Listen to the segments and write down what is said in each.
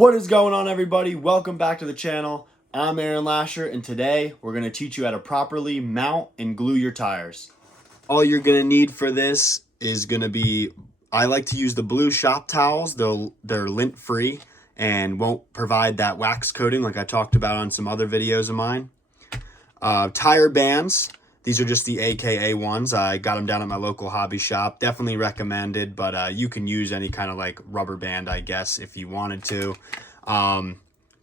What is going on, everybody? Welcome back to the channel. I'm Aaron Lasher, and today we're going to teach you how to properly mount and glue your tires. All you're going to need for this is going to be, I like to use the blue shop towels. They're lint free and won't provide that wax coating like I talked about on some other videos of mine. Tire bands. These are just the AKA ones. I got them down at my local hobby shop. Definitely recommended, but you can use any kind of like rubber band, I guess, if you wanted to.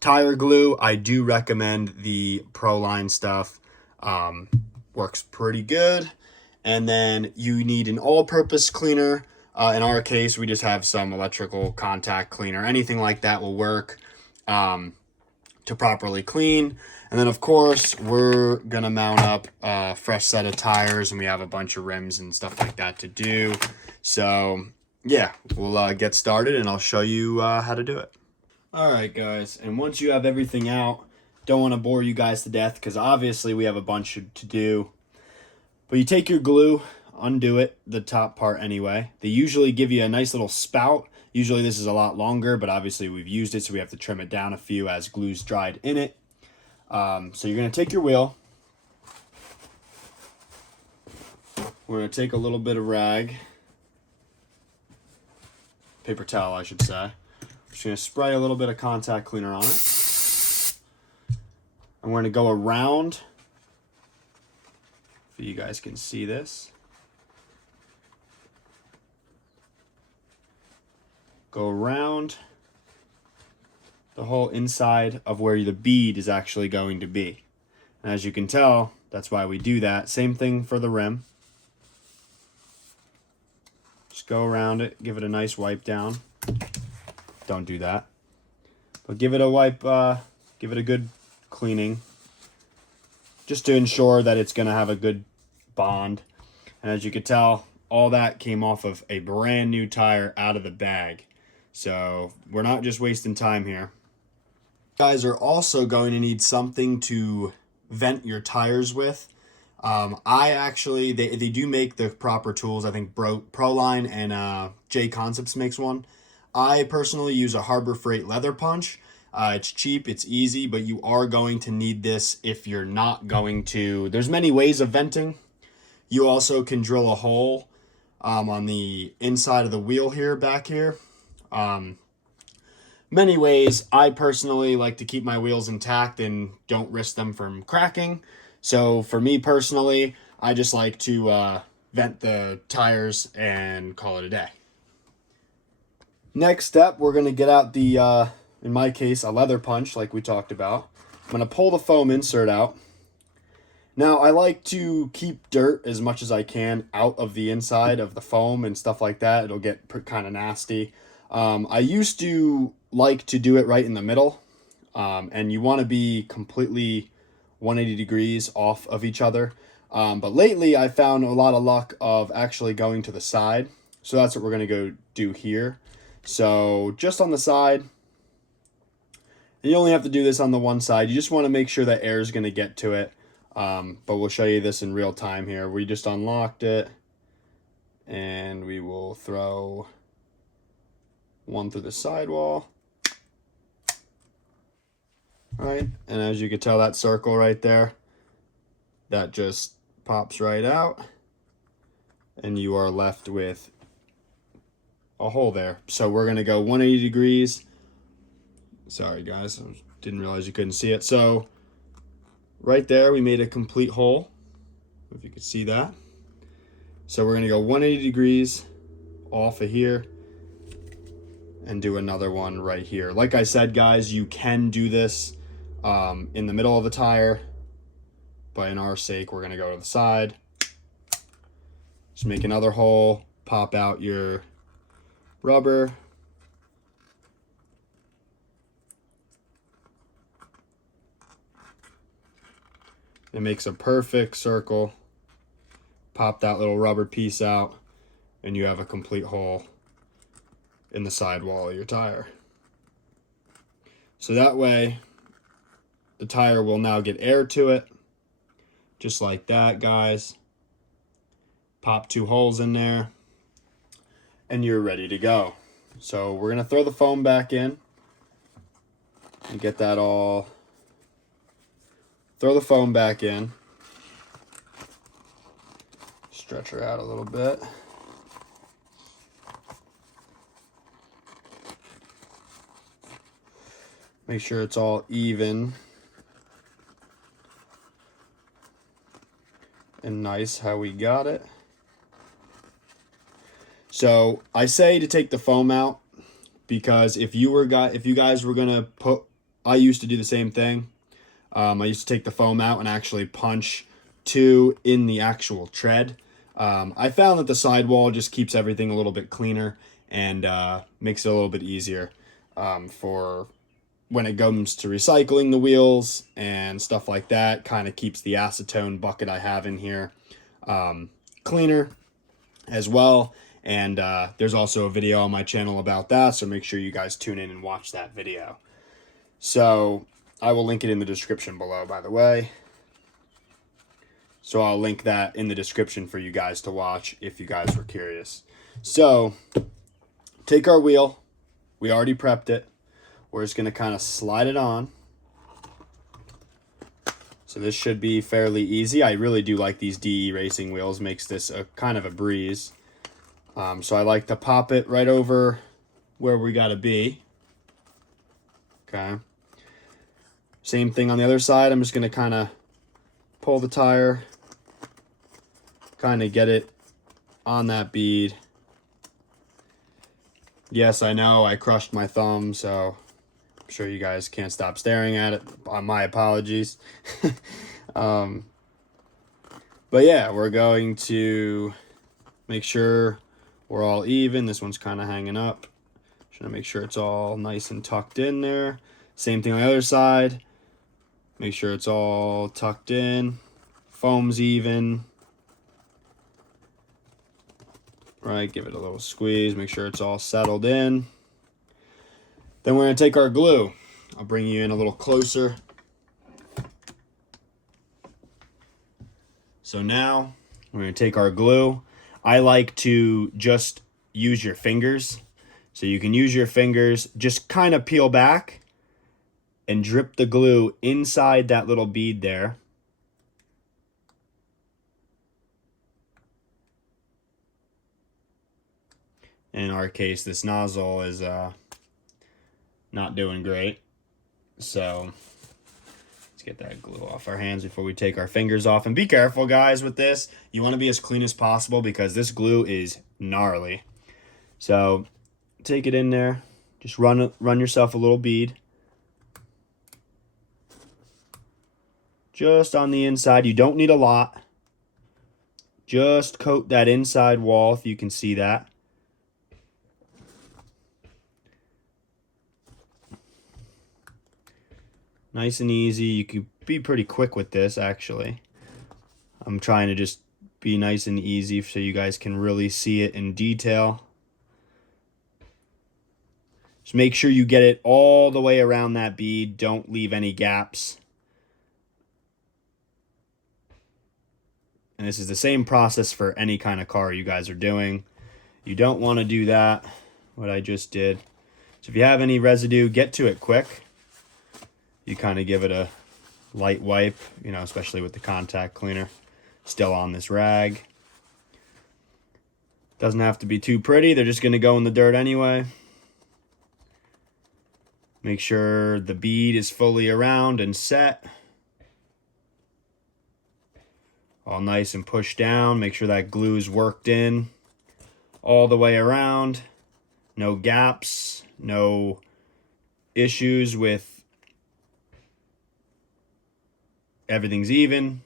Tire glue, I do recommend the Proline stuff. Works pretty good. And then you need an all-purpose cleaner. In our case, we just have some electrical contact cleaner. Anything like that will work to properly clean. And then, of course, we're going to mount up a fresh set of tires, and we have a bunch of rims and stuff like that to do. So, yeah, we'll get started, and I'll show you how to do it. All right, guys, and once you have everything out, don't want to bore you guys to death because obviously we have a bunch to do. But you take your glue, undo it, the top part anyway. They usually give you a nice little spout. Usually this is a lot longer, but obviously we've used it, so we have to trim it down a few as glue's dried in it. So you're going to take your wheel. We're going to take a little bit of rag. Paper towel, I should say. Just going to spray a little bit of contact cleaner on it. And we're going to go around. So you guys can see this. Go around the whole inside of where the bead is actually going to be. And as you can tell, that's why we do that. Same thing for the rim. Just go around it, give it a nice wipe down. Don't do that. But give it a wipe, give it a good cleaning. Just to ensure that it's going to have a good bond. And as you can tell, all that came off of a brand new tire out of the bag. So we're not just wasting time here. You guys are also going to need something to vent your tires with. They do make the proper tools. I think Proline and J Concepts makes one. I personally use a Harbor Freight leather punch. It's cheap, it's easy, but you are going to need this if you're not going to. There's many ways of venting. You also can drill a hole on the inside of the wheel here, back here. Many ways. I personally like to keep my wheels intact and don't risk them from cracking. So for me personally, I just like to vent the tires and call it a day. Next step, we're going to get out the, in my case, a leather punch like we talked about. I'm going to pull the foam insert out. Now, I like to keep dirt as much as I can out of the inside of the foam and stuff like that. It'll get kind of nasty. I used to like to do it right in the middle, and you want to be completely 180 degrees off of each other. But lately, I found a lot of luck of actually going to the side. So that's what we're going to go do here. So just on the side, and you only have to do this on the one side. You just want to make sure that air is going to get to it. But we'll show you this in real time here. We just unlocked it, and we will throw one through the sidewall. All right, and as you can tell, that circle right there, that just pops right out, and you are left with a hole there. So we're gonna go 180 degrees. Sorry guys, I didn't realize you couldn't see it. So right there, we made a complete hole, if you could see that. So we're gonna go 180 degrees off of here and do another one right here. Like I said, guys, you can do this in the middle of the tire, but in our sake, we're gonna go to the side. Just make another hole, pop out your rubber. It makes a perfect circle. Pop that little rubber piece out, and you have a complete hole in the sidewall of your tire. So that way, the tire will now get air to it, just like that, guys. Pop two holes in there, and you're ready to go. So we're gonna throw the foam back in. And get that all, throw the foam back in. Stretch her out a little bit. Make sure it's all even and nice how we got it. So I say to take the foam out because if you guys were gonna put, I used to do the same thing. I used to take the foam out and actually punch 2 in the actual tread. I found that the sidewall just keeps everything a little bit cleaner and makes it a little bit easier for when it comes to recycling the wheels and stuff like that. Kind of keeps the acetone bucket I have in here cleaner as well. And there's also a video on my channel about that, so make sure you guys tune in and watch that video. So I will link it in the description below, by the way. So I'll link that in the description for you guys to watch if you guys were curious. So take our wheel. We already prepped it. We're just going to kind of slide it on. So this should be fairly easy. I really do like these DE Racing wheels. Makes this a kind of a breeze. So I like to pop it right over where we got to be. Okay. Same thing on the other side. I'm just going to kind of pull the tire. Kind of get it on that bead. Yes, I know I crushed my thumb, so I'm sure you guys can't stop staring at it. My apologies. But yeah, we're going to make sure we're all even. This one's kind of hanging up. Trying to make sure it's all nice and tucked in there. Same thing on the other side. Make sure it's all tucked in. Foam's even. Right, give it a little squeeze. Make sure it's all settled in. Then we're going to take our glue. I'll bring you in a little closer. So now we're going to take our glue. I like to just use your fingers. So you can use your fingers, just kind of peel back and drip the glue inside that little bead there. In our case, this nozzle is not doing great. So let's get that glue off our hands before we take our fingers off. And be careful, guys, with this. You want to be as clean as possible because this glue is gnarly. So take it in there. Just run yourself a little bead. Just on the inside. You don't need a lot. Just coat that inside wall if you can see that. Nice and easy. You can be pretty quick with this, actually. I'm trying to just be nice and easy so you guys can really see it in detail. Just make sure you get it all the way around that bead. Don't leave any gaps. And this is the same process for any kind of car you guys are doing. You don't want to do that, what I just did. So if you have any residue, get to it quick. You kind of give it a light wipe, you know, especially with the contact cleaner still on this rag. Doesn't have to be too pretty. They're just going to go in the dirt anyway. Make sure the bead is fully around and set. All nice and pushed down. Make sure that glue is worked in all the way around. No gaps, no issues with everything's even.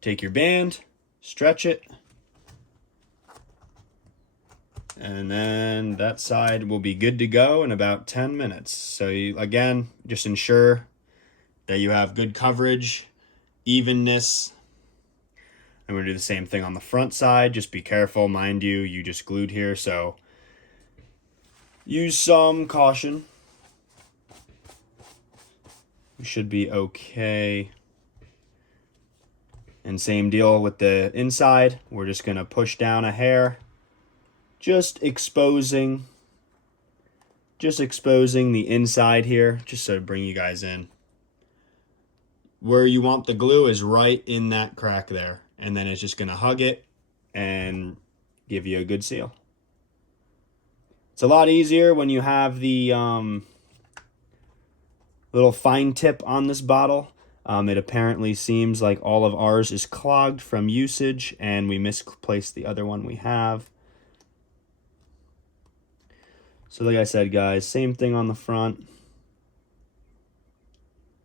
Take your band, stretch it, and then that side will be good to go in about 10 minutes. So you, again, just ensure that you have good coverage, evenness. I'm going to do the same thing on the front side. Just be careful, mind you, you just glued here, so use some caution. We should be okay. And same deal with the inside. We're just going to push down a hair, just exposing just exposing the inside here, just so to bring you guys in. Where you want the glue is right in that crack there, and then it's just going to hug it and give you a good seal. It's a lot easier when you have the little fine tip on this bottle. It apparently seems like all of ours is clogged from usage, and we misplaced the other one we have. So like I said, guys, same thing on the front.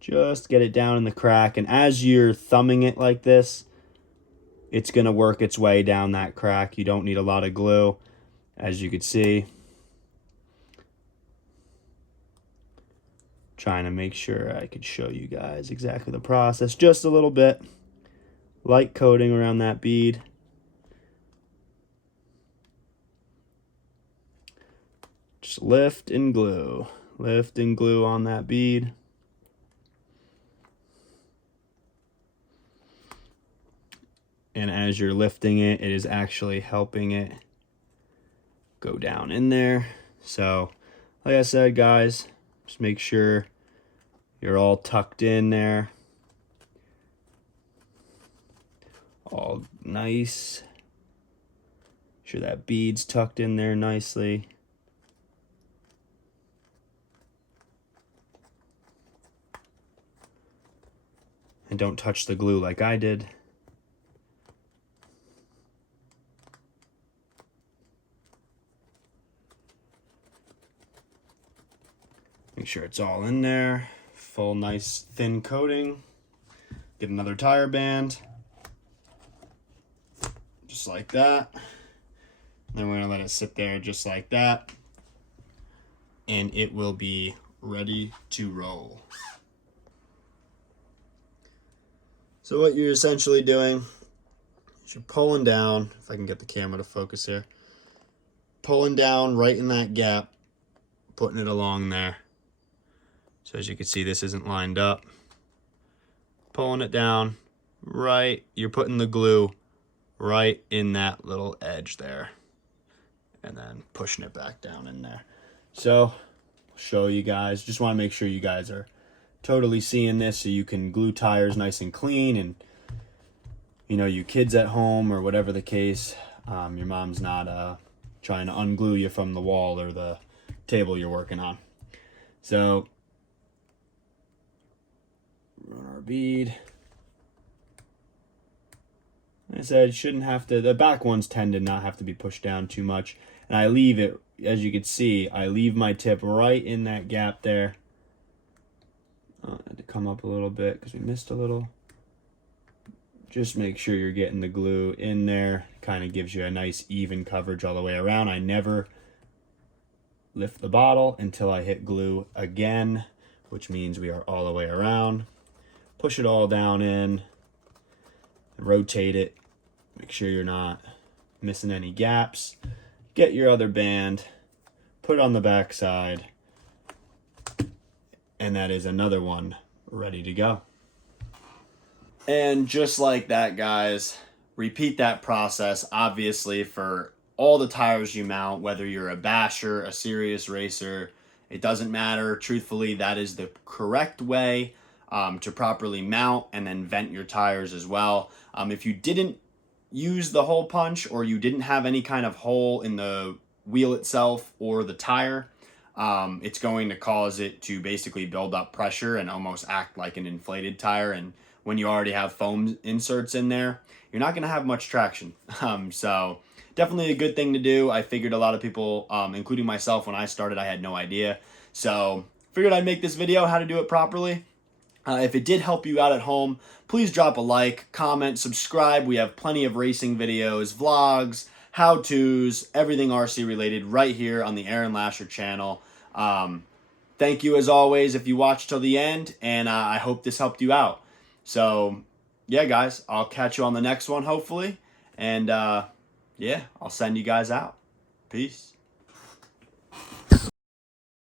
Just get it down in the crack, and as you're thumbing it like this, it's going to work its way down that crack. You don't need a lot of glue, as you can see. Trying to make sure I could show you guys exactly the process. Just a little bit. Light coating around that bead. Just lift and glue. Lift and glue on that bead. And as you're lifting it, it is actually helping it go down in there. So, like I said, guys, just make sure you're all tucked in there. All nice. Make sure that bead's tucked in there nicely. And don't touch the glue like I did. Make sure it's all in there. Full nice thin coating. Get another tire band. Just like that. Then we're gonna let it sit there just like that. And it will be ready to roll. So what you're essentially doing is you're pulling down, if I can get the camera to focus here, pulling down right in that gap, putting it along there. So as you can see, this isn't lined up. Pulling it down, right, you're putting the glue right in that little edge there. And then pushing it back down in there. So, I'll show you guys. Just want to make sure you guys are totally seeing this so you can glue tires nice and clean. And, you know, you kids at home or whatever the case, your mom's not trying to unglue you from the wall or the table you're working on. So, run our bead. Like I said, shouldn't have to, the back ones tend to not have to be pushed down too much. And I leave it, as you can see, I leave my tip right in that gap there. I had to come up a little bit because we missed a little. Just make sure you're getting the glue in there. Kind of gives you a nice even coverage all the way around. I never lift the bottle until I hit glue again, which means we are all the way around. Push it all down in, rotate it, make sure you're not missing any gaps. Get your other band, put it on the back side, and that is another one ready to go. And just like that, guys, repeat that process, obviously, for all the tires you mount, whether you're a basher, a serious racer, it doesn't matter. Truthfully, that is the correct way to properly mount and then vent your tires as well. If you didn't use the hole punch or you didn't have any kind of hole in the wheel itself or the tire, it's going to cause it to basically build up pressure and almost act like an inflated tire. And when you already have foam inserts in there, you're not going to have much traction. So definitely a good thing to do. I figured a lot of people, including myself, when I started, I had no idea. So figured I'd make this video how to do it properly. If it did help you out at home, please drop a like, comment, subscribe. We have plenty of racing videos, vlogs, how-tos, everything RC related right here on the Aaron Lasher channel. Thank you as always if you watched till the end, and I hope this helped you out. So, yeah, guys, I'll catch you on the next one, hopefully. And, yeah, I'll send you guys out. Peace.